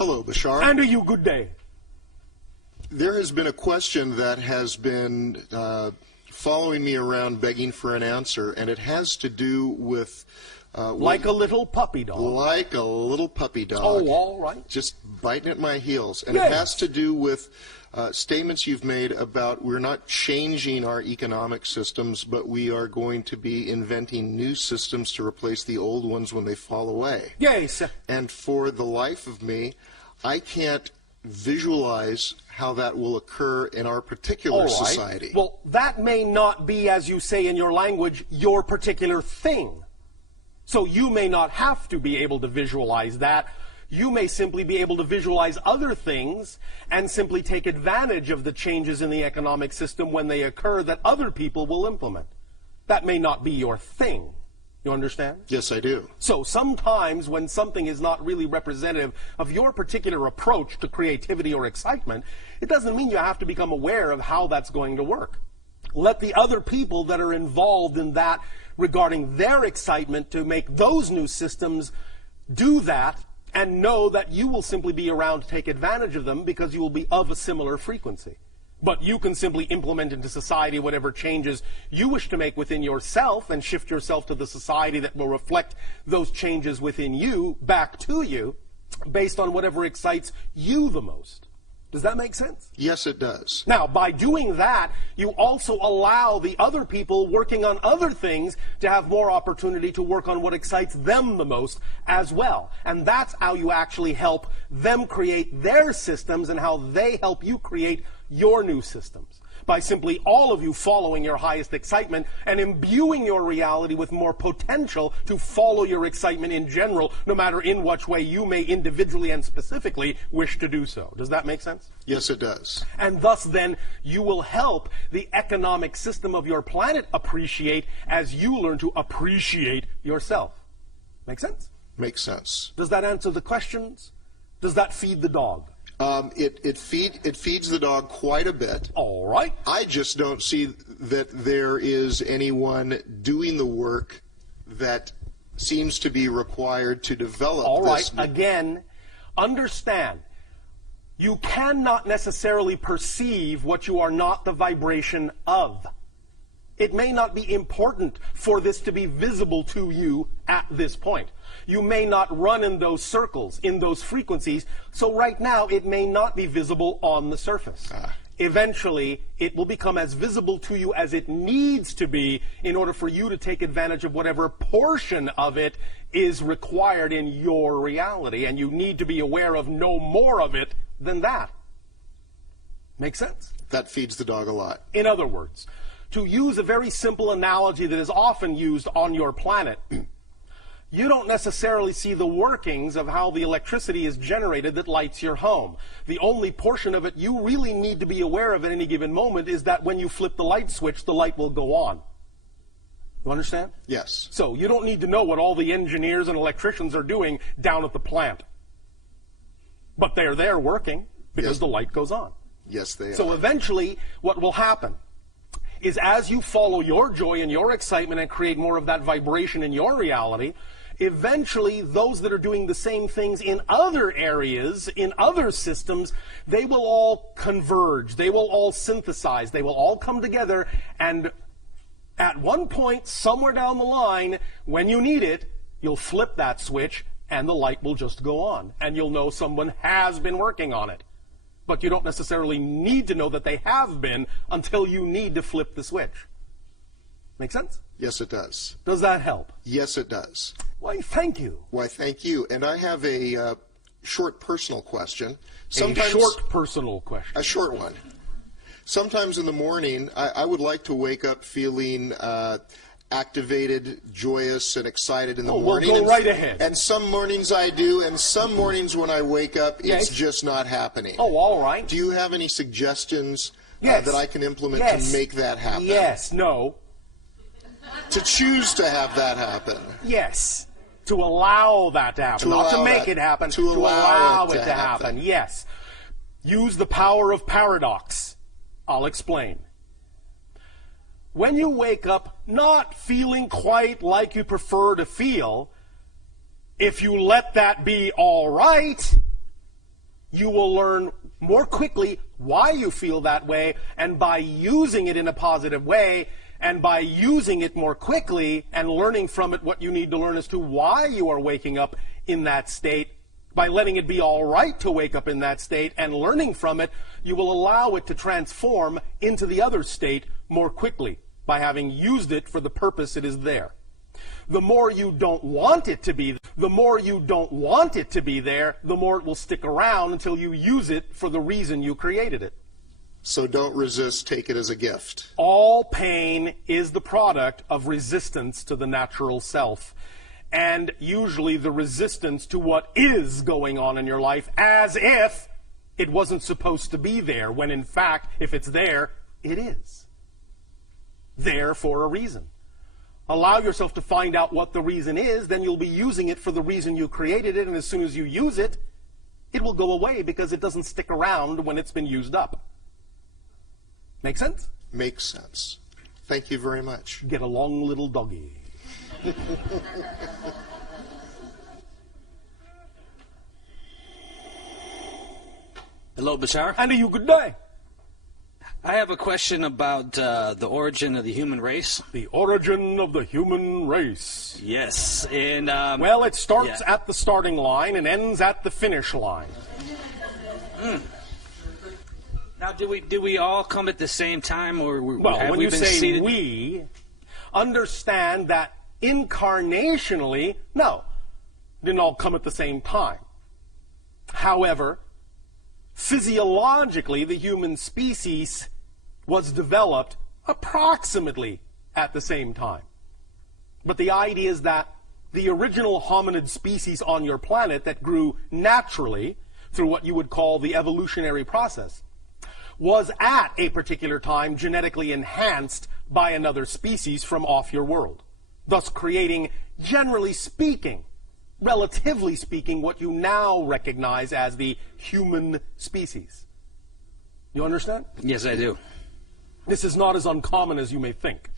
Hello, Bashar. And a you good day. There has been a question that has been following me around begging for an answer, and it has to do with... like a little puppy dog. Like a little puppy dog. Oh, all right. Just biting at my heels. And Yes. It has to do with statements you've made about we're not changing our economic systems, but we are going to be inventing new systems to replace the old ones when they fall away. Yes. And for the life of me, I can't visualize how that will occur in our particular society. Well, that may not be, as you say in your language, your particular thing. So you may not have to be able to visualize that. You may simply be able to visualize other things and simply take advantage of the changes in the economic system when they occur that other people will implement. That may not be your thing. You understand? Yes, I do. So sometimes when something is not really representative of your particular approach to creativity or excitement, it doesn't mean you have to become aware of how that's going to work. Let the other people that are involved in that regarding their excitement to make those new systems do that, and know that you will simply be around to take advantage of them because you will be of a similar frequency. But you can simply implement into society whatever changes you wish to make within yourself and shift yourself to the society that will reflect those changes within you back to you based on whatever excites you the most. Does that make sense? Yes, it does. Now, by doing that, you also allow the other people working on other things to have more opportunity to work on what excites them the most as well. And that's how you actually help them create their systems and how they help you create your new systems. By simply all of you following your highest excitement and imbuing your reality with more potential to follow your excitement in general, no matter in which way you may individually and specifically wish to do so. Does that make sense? Yes, it does. And thus then you will help the economic system of your planet appreciate as you learn to appreciate yourself. Make sense? Makes sense. Does that answer the questions? Does that feed the dog? It feeds the dog quite a bit. All right. I just don't see that there is anyone doing the work that seems to be required to develop All right. this. Again, understand, you cannot necessarily perceive what you are not the vibration of. It may not be important for this to be visible to you at this point. You may not run in those circles, in those frequencies, so right now it may not be visible on the surface. Eventually, it will become as visible to you as it needs to be in order for you to take advantage of whatever portion of it is required in your reality, and you need to be aware of no more of it than that. Make sense? That feeds the dog a lot. In other words, to use a very simple analogy that is often used on your planet, you don't necessarily see the workings of how the electricity is generated that lights your home. The only portion of it you really need to be aware of at any given moment is that when you flip the light switch, the light will go on. You understand? Yes. So you don't need to know what all the engineers and electricians are doing down at the plant. But they're there working because the light goes on. Yes, they are. So eventually, what will happen is as you follow your joy and your excitement and create more of that vibration in your reality, eventually those that are doing the same things in other areas, in other systems, they will all converge, they will all synthesize, they will all come together, and at one point, somewhere down the line, when you need it, you'll flip that switch and the light will just go on, and you'll know someone has been working on it. But you don't necessarily need to know that they have been until you need to flip the switch. Make sense? Yes, it does. Does that help? Yes, it does. Why, thank you. Why, thank you. And I have a short personal question. A short personal question. A short one. Sometimes in the morning, I would like to wake up feeling activated, joyous, and excited in the morning. Well, go right ahead. And some mornings I do, and some mornings when I wake up, it's just not happening. Oh, all right. Do you have any suggestions that I can implement to make that happen? Yes, no. To choose to have that happen. Yes. To allow that to happen. Not to make it happen. To allow it to happen. Yes. Use the power of paradox. I'll explain. When you wake up not feeling quite like you prefer to feel, if you let that be all right, you will learn more quickly why you feel that way, and by using it in a positive way, and by using it more quickly and learning from it what you need to learn as to why you are waking up in that state, by letting it be all right to wake up in that state and learning from it, you will allow it to transform into the other state more quickly by having used it for the purpose it is there. The more you don't want it to be, the more you don't want it to be there, the more it will stick around until you use it for the reason you created it. So don't resist, take it as a gift. All pain is the product of resistance to the natural self, and usually the resistance to what is going on in your life, as if it wasn't supposed to be there, when in fact, if it's there, it is. There for a reason. Allow yourself to find out what the reason is, then you'll be using it for the reason you created it, and as soon as you use it, it will go away because it doesn't stick around when it's been used up. Make sense? Makes sense. Thank you very much. Get along, little doggy. Hello, Bashar. And you, good day. I have a question about the origin of the human race. The origin of the human race. Yes, and well, it starts at the starting line and ends at the finish line. Now, do we all come at the same time, or well, have when we you been say seated? we, understand that incarnationally, no, didn't all come at the same time. However, physiologically, the human species was developed approximately at the same time. But the idea is that the original hominid species on your planet that grew naturally through what you would call the evolutionary process was at a particular time genetically enhanced by another species from off your world, thus creating, generally speaking, relatively speaking, what you now recognize as the human species. You understand? Yes, I do. This is not as uncommon as you may think.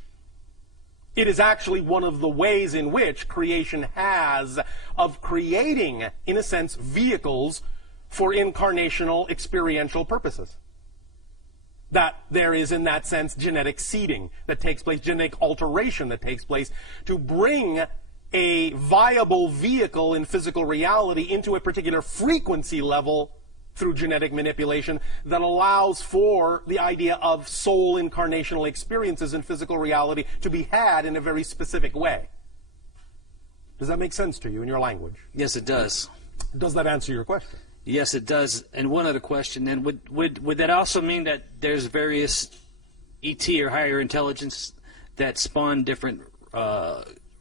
It is actually one of the ways in which creation has of creating, in a sense, vehicles for incarnational experiential purposes. That there is, in that sense, genetic seeding that takes place, genetic alteration that takes place to bring a viable vehicle in physical reality into a particular frequency level through genetic manipulation that allows for the idea of soul incarnational experiences in physical reality to be had in a very specific way. Does that make sense to you in your language? Yes, it does. Does that answer your question? Yes, it does. And one other question, then, would that also mean that there's various ET or higher intelligence that spawn different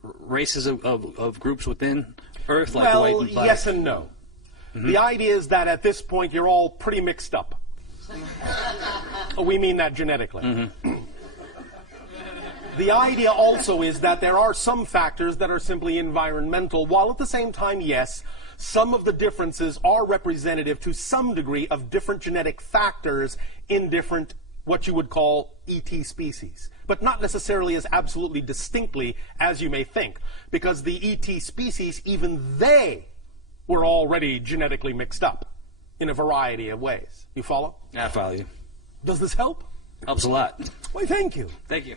races of groups within Earth, like white and black? Yes and no. Mm-hmm. The idea is that at this point you're all pretty mixed up. We mean that genetically. Mm-hmm. The idea also is that there are some factors that are simply environmental, while at the same time, yes, some of the differences are representative to some degree of different genetic factors in different, what you would call, ET species. But not necessarily as absolutely distinctly as you may think, because the ET species, even they were already genetically mixed up in a variety of ways. You follow? I follow you. Does this help? Helps a lot. Why, thank you. Thank you.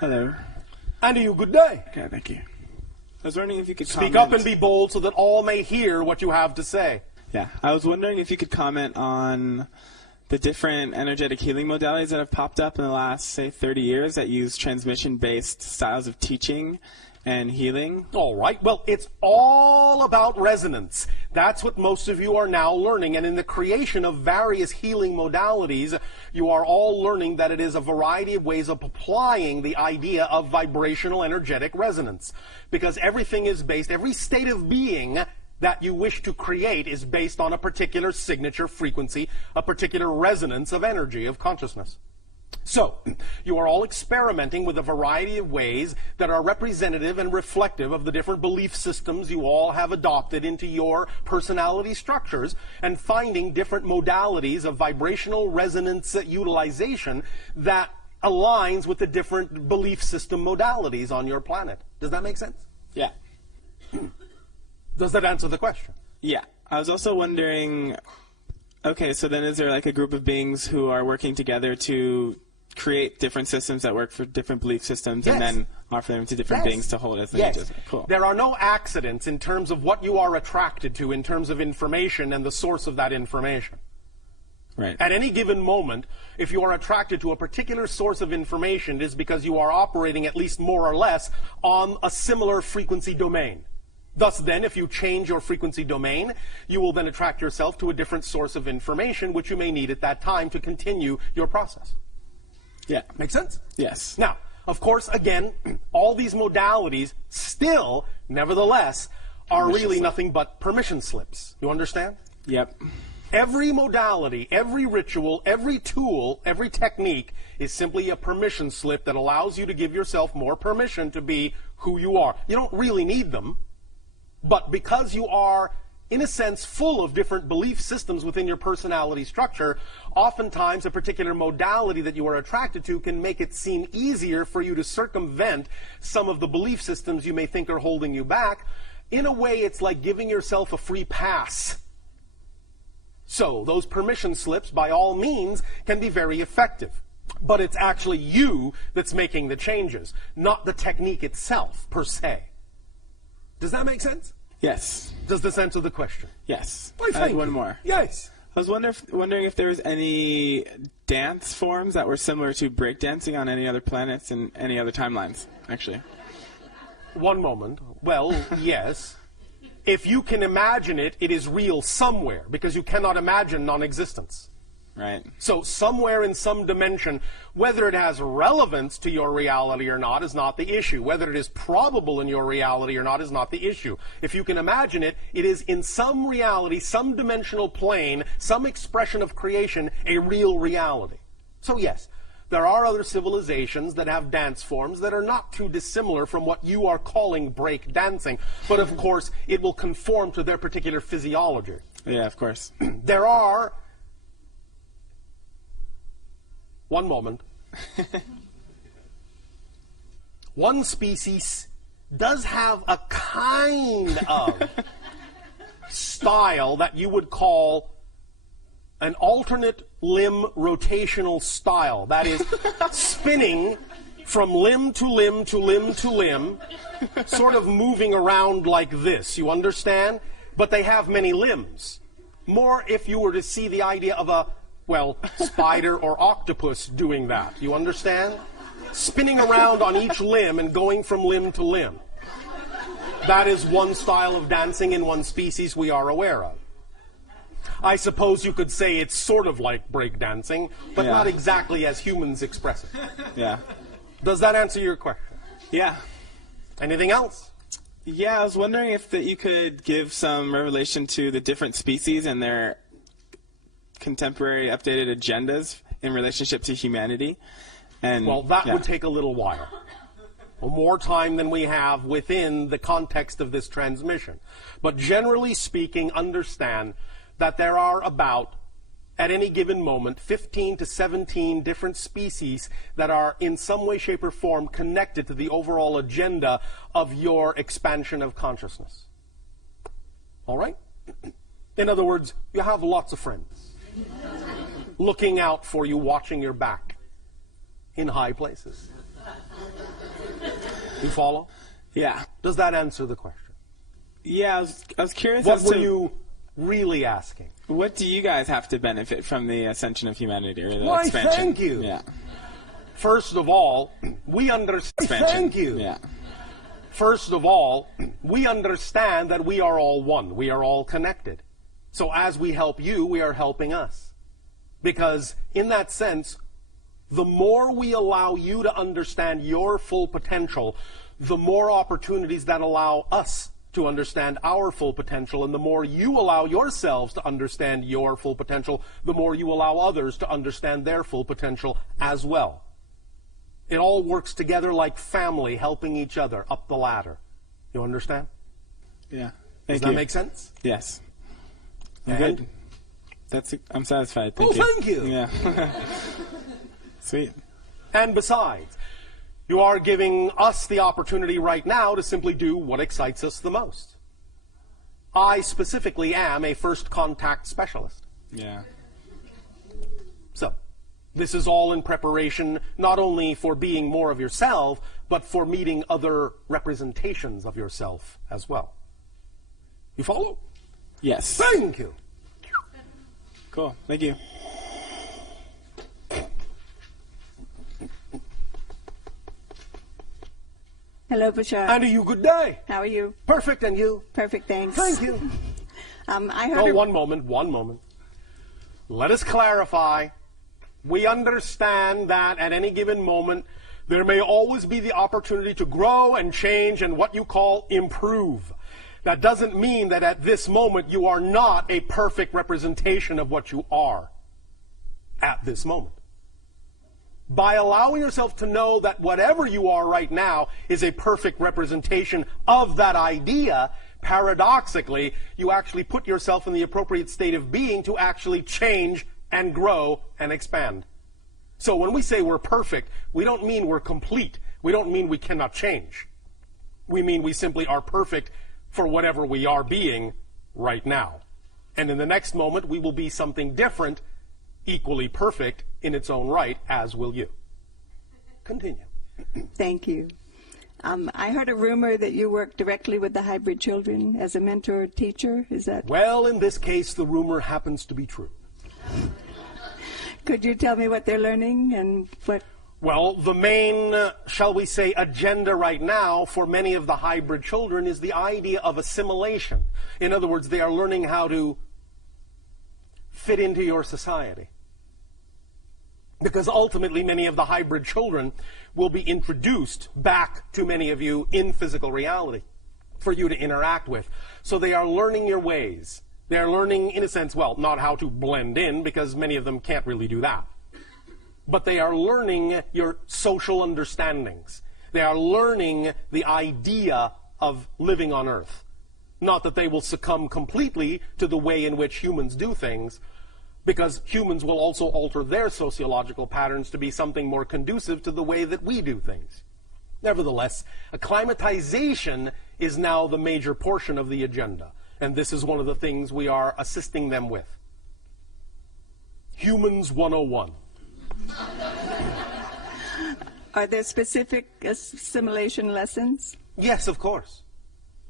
Hello. And you, good day. Okay, thank you. I was wondering if you could Speak comment. up and be bold so that all may hear what you have to say. Yeah, I was wondering if you could comment on the different energetic healing modalities that have popped up in the last, say, 30 years that use transmission-based styles of teaching and healing. All right. Well, it's all about resonance. That's what most of you are now learning. And in the creation of various healing modalities, you are all learning that it is a variety of ways of applying the idea of vibrational energetic resonance. Because everything is based, every state of being that you wish to create is based on a particular signature frequency, a particular resonance of energy, of consciousness. So, you are all experimenting with a variety of ways that are representative and reflective of the different belief systems you all have adopted into your personality structures, and finding different modalities of vibrational resonance utilization that aligns with the different belief system modalities on your planet. Does that make sense? Yeah. Does that answer the question? Yeah. I was also wondering, okay, so then is there like a group of beings who are working together to create different systems that work for different belief systems, yes, and then offer them to different beings to hold as images? Cool. There are no accidents in terms of what you are attracted to in terms of information and the source of that information. Right. At any given moment, if you are attracted to a particular source of information, it is because you are operating at least more or less on a similar frequency domain. Thus then, if you change your frequency domain, you will then attract yourself to a different source of information which you may need at that time to continue your process. Yeah. Make sense? Yes. Now, of course, again, all these modalities still, nevertheless, are really nothing but permission slips. You understand? Yep. Every modality, every ritual, every tool, every technique is simply a permission slip that allows you to give yourself more permission to be who you are. You don't really need them, but because you are, in a sense, full of different belief systems within your personality structure, oftentimes a particular modality that you are attracted to can make it seem easier for you to circumvent some of the belief systems you may think are holding you back. In a way, it's like giving yourself a free pass. So, those permission slips, by all means, can be very effective. But it's actually you that's making the changes, not the technique itself, per se. Does that make sense? Yes. Does this answer the question? Yes. Well, I had one more. Yes. I was wondering if there was any dance forms that were similar to breakdancing on any other planets and any other timelines, actually. One moment. Well, yes. If you can imagine it, it is real somewhere, because you cannot imagine non-existence. Right. So somewhere in some dimension, whether it has relevance to your reality or not is not the issue. Whether it is probable in your reality or not is not the issue. If you can imagine it, it is in some reality, some dimensional plane, some expression of creation, a real reality. So yes, there are other civilizations that have dance forms that are not too dissimilar from what you are calling break dancing, but of course it will conform to their particular physiology. Yeah, of course. There are... One moment. One species does have a kind of style that you would call an alternate limb rotational style. That is, spinning from limb to limb to limb to limb, sort of moving around like this. You understand? But they have many limbs. More if you were to see the idea of a, well, spider or octopus doing that. You understand? Spinning around on each limb and going from limb to limb. That is one style of dancing in one species we are aware of. I suppose you could say it's sort of like breakdancing, but not exactly as humans express it. Yeah. Does that answer your question? Yeah. Anything else? Yeah, I was wondering if you could give some revelation to the different species and their contemporary updated agendas in relationship to humanity. And well, that would take a little while. More time than we have within the context of this transmission. But generally speaking, understand that there are about, at any given moment, 15 to 17 different species that are in some way, shape, or form connected to the overall agenda of your expansion of consciousness. All right? In other words, you have lots of friends looking out for you, watching your back in high places. You follow? Yeah. Does that answer the question? Yeah, I was curious What as were to you really asking? what do you guys have to benefit from the ascension of humanity or the Why, expansion? thank you. Yeah. First of all, we understand. Thank you. Yeah. First of all, we understand that we are all one. We are all connected. So as we help you, we are helping us. Because in that sense, the more we allow you to understand your full potential, the more opportunities that allow us to understand our full potential, and the more you allow yourselves to understand your full potential, the more you allow others to understand their full potential as well. It all works together like family, helping each other up the ladder. You understand? Yeah. Does that make sense? Yes. I'm And? good. I'm satisfied. Thank you. Thank you. Yeah. Sweet. And besides, you are giving us the opportunity right now to simply do what excites us the most. I specifically am a first contact specialist. Yeah. So, this is all in preparation not only for being more of yourself, but for meeting other representations of yourself as well. You follow? Yes. Thank you. Cool. Thank you. Hello, Bashar. And to you, good day. How are you? Perfect, and you? Perfect, thanks. Thank you. I heard. Oh, one moment. Let us clarify. We understand that at any given moment, there may always be the opportunity to grow and change and what you call improve. That doesn't mean that at this moment you are not a perfect representation of what you are at this moment. By allowing yourself to know that whatever you are right now is a perfect representation of that idea, paradoxically, you actually put yourself in the appropriate state of being to actually change and grow and expand. So when we say we're perfect, we don't mean we're complete. We don't mean we cannot change. We mean we simply are perfect for whatever we are being right now. And in the next moment, we will be something different, equally perfect in its own right, as will you. Continue. Thank you. I heard a rumor that you work directly with the hybrid children as a mentor teacher. Is that? Well, in this case, the rumor happens to be true. Could you tell me what they're learning and what? Well, the main, shall we say, agenda right now for many of the hybrid children is the idea of assimilation. In other words, they are learning how to fit into your society. Because ultimately, many of the hybrid children will be introduced back to many of you in physical reality for you to interact with. So they are learning your ways. They are learning, in a sense, well, not how to blend in, because many of them can't really do that. But they are learning your social understandings. They are learning the idea of living on Earth. Not that they will succumb completely to the way in which humans do things, because humans will also alter their sociological patterns to be something more conducive to the way that we do things. Nevertheless, acclimatization is now the major portion of the agenda, and this is one of the things we are assisting them with. Humans 101. Are there specific assimilation lessons? Yes, of course.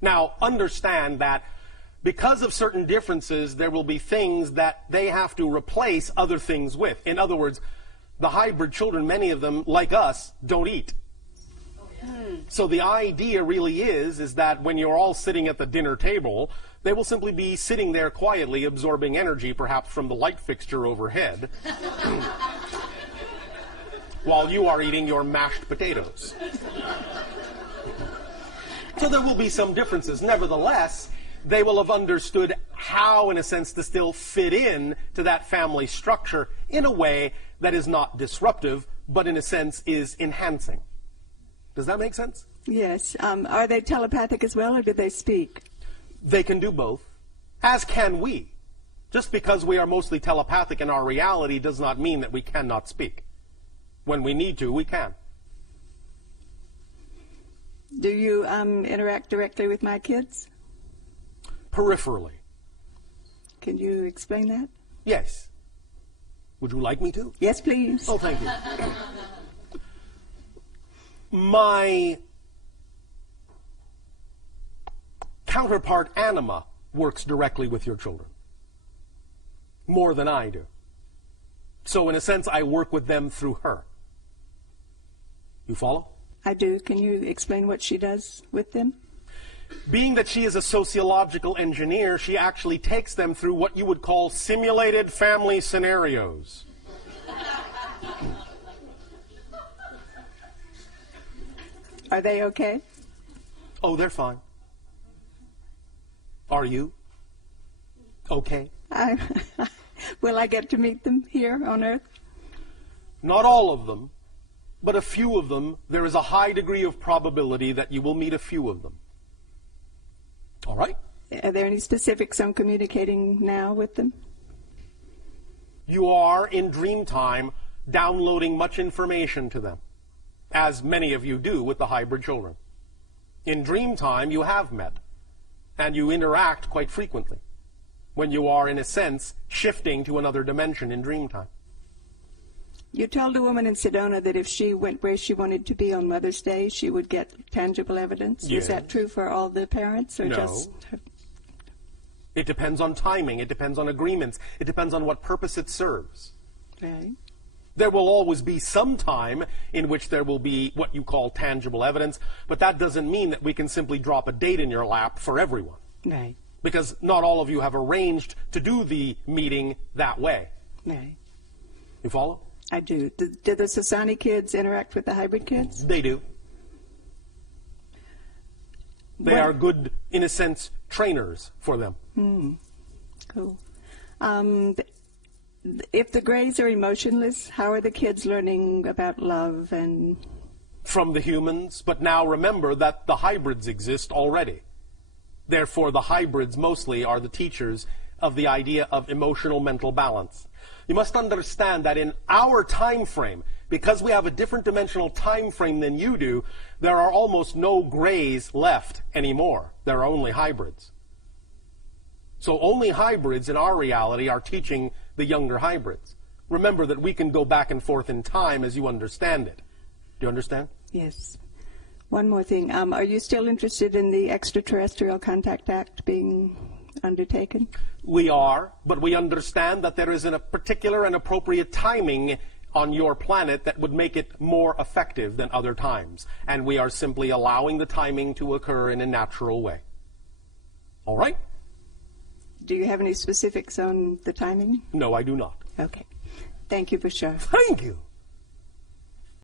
Now, understand that because of certain differences, there will be things that they have to replace other things with. In other words, the hybrid children, many of them, like us, don't eat. So the idea really is that when you're all sitting at the dinner table, they will simply be sitting there quietly absorbing energy, perhaps from the light fixture overhead, while you are eating your mashed potatoes. So there will be some differences. Nevertheless, they will have understood how, in a sense, to still fit in to that family structure in a way that is not disruptive, but in a sense is enhancing. Does that make sense? Yes. Are they telepathic as well, or do they speak? They can do both, as can we. Just because we are mostly telepathic in our reality does not mean that we cannot speak. When we need to, we can. Do you interact directly with my kids? Peripherally. Can you explain that? Yes. Would you like me to? Yes, please. Oh, thank you. My counterpart, Anima, works directly with your children. More than I do. So, in a sense, I work with them through her. You follow? I do. Can you explain what she does with them? Being that she is a sociological engineer, she actually takes them through what you would call simulated family scenarios. Are they okay? Oh, they're fine. Are you? Okay. Will I get to meet them here on Earth? Not all of them, but a few of them. There is a high degree of probability that you will meet a few of them. All right? Are there any specifics on communicating now with them? You are, in dream time, downloading much information to them, as many of you do with the hybrid children. In dream time, you have met, and you interact quite frequently, when you are, in a sense, shifting to another dimension in dream time. You told a woman in Sedona that if she went where she wanted to be on Mother's Day, she would get tangible evidence. Yes. Is that true for all the parents, or No. just? It depends on timing. It depends on agreements. It depends on what purpose it serves. Right. There will always be some time in which there will be what you call tangible evidence, but that doesn't mean that we can simply drop a date in your lap for everyone. Right. Because not all of you have arranged to do the meeting that way. Right. You follow? I do. Do the Sasani kids interact with the hybrid kids? They do. They What- are good, in a sense, trainers for them. Cool. If the Greys are emotionless, how are the kids learning about love and? From the humans, but now remember that the hybrids exist already. Therefore, the hybrids mostly are the teachers of the idea of emotional mental balance. You must understand that in our time frame, because we have a different dimensional time frame than you do, there are almost no Greys left anymore. There are only hybrids. So only hybrids in our reality are teaching the younger hybrids. Remember that we can go back and forth in time as you understand it. Do you understand? Yes. One more thing. Are you still interested in the Extraterrestrial Contact Act being undertaken? We are, but we understand that there is a particular and appropriate timing on your planet that would make it more effective than other times. And we are simply allowing the timing to occur in a natural way. All right? Do you have any specifics on the timing? No, I do not. Okay. Thank you, Bashar. Thank you.